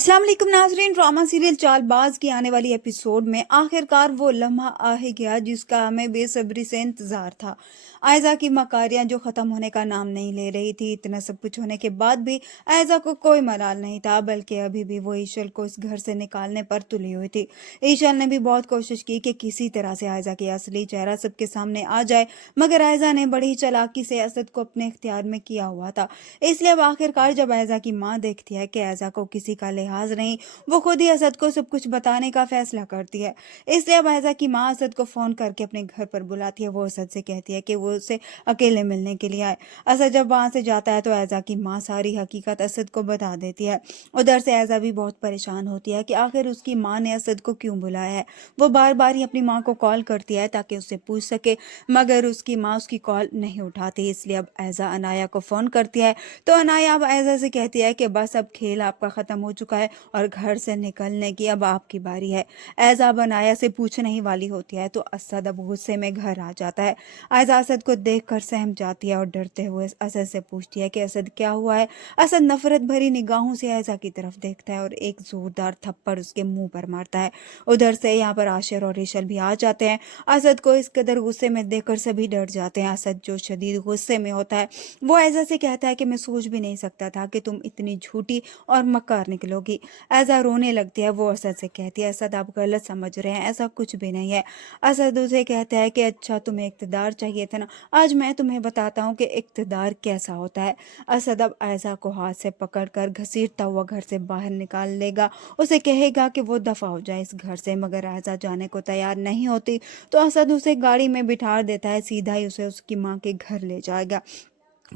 अस्सलाम वालेकुम नाजरीन। ड्रामा सीरियल चालबाज की आने वाली एपिसोड में आखिरकार वो लम्हा आ ही गया जिसका हमें बेसब्री से इंतजार था। आयजा की मकारियां जो ख़त्म होने का नाम नहीं ले रही थी। इतना सब कुछ होने के बाद भी आयजा को कोई मलाल नहीं था, बल्कि अभी भी वो ईशल को इस घर से निकालने पर तुली हुई थी। ईशल ने भी बहुत कोशिश की कि किसी तरह से आयजा की असली चेहरा सबके सामने आ जाए, मगर आयजा ने बड़ी चालाकी से असद को अपने इख्तियार में किया हुआ था। इसलिए अब आखिरकार जब आयजा की माँ देखती है कि आयजा को किसी का लिहाज नहीं, वो खुद ही असद को सब कुछ बताने का फैसला करती है। इसलिए अब आयजा की माँ असद को फ़ोन करके अपने घर पर बुलाती है। वो असद से कहती है कि वो उसे अकेले मिलने के लिए आए। असद जब वहाँ से जाता है तो आयजा की माँ सारी हकीकत असद को बता देती है। उधर से आयजा भी बहुत परेशान होती है कि आखिर उसकी माँ ने असद को क्यों बुलाया है। वो बार बार ही अपनी माँ को कॉल करती है ताकि उससे पूछ सके, मगर उसकी माँ उसकी कॉल नहीं उठाती। इसलिए अब आयजा अनाया को फ़ोन करती है। तो अनाया अब ऐज़ा से कहती है कि बस अब खेल आपका ख़त्म हो चुका है और घर से निकलने की अब आपकी बारी है। ऐज़ा अब अनाया से पूछने ही वाली होती है तो असद अब गुस्से में घर आ जाता है। ऐज़ा असद को देखकर सहम जाती है और डरते हुए असद से पूछती है कि असद क्या हुआ है। असद नफरत भरी निगाहों से ऐज़ा की तरफ देखता है और एक ज़ोरदार थप्पड़ उसके मुंह पर मारता है। उधर से यहाँ पर आशिर और ईशल भी आ जाते हैं। असद को इस कदर गुस्से में देखकर सभी डर जाते हैं। असद जो शदीद गुस्से में होता है वो ऐज़ा से कहता है कि मैं सोच भी नहीं सकता था कि तुम इतनी झूठी और मक्कार निकलोगी। ऐज़ा रोने लगती है। वो असद से कहती है, असद आप गलत समझ रहे हैं, ऐसा कुछ भी नहीं है। असद उसे कहता है कि अच्छा तुम्हें इक़्तिदार चाहिए था ना, आज मैं तुम्हें बताता हूँ कि इक़्तिदार कैसा होता है। असद अब ऐज़ा को हाथ से पकड़कर घसीटता हुआ घर से बाहर निकाल लेगा। उसे कहेगा कि वो दफ़ा हो जाए इस घर से, मगर ऐज़ा जाने को तैयार नहीं होती। तो असद उसे गाड़ी में बिठा देता है, सीधा ही उसे उसकी माँ के घर ले जाएगा।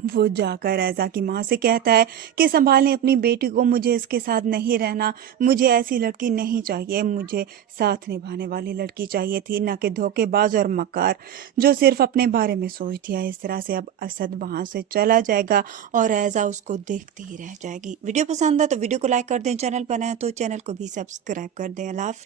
वो जाकर ऐज़ा की माँ से कहता है कि संभालें अपनी बेटी को, मुझे इसके साथ नहीं रहना, मुझे ऐसी लड़की नहीं चाहिए, मुझे साथ निभाने वाली लड़की चाहिए थी, ना कि धोखेबाज और मक्कार जो सिर्फ अपने बारे में सोचती है। इस तरह से अब असद वहाँ से चला जाएगा और ऐज़ा उसको देखती ही रह जाएगी। वीडियो पसंद है तो वीडियो को लाइक कर दें, चैनल पर नए हैं तो चैनल को भी सब्सक्राइब कर दें। अल्लाह हाफ़िज़।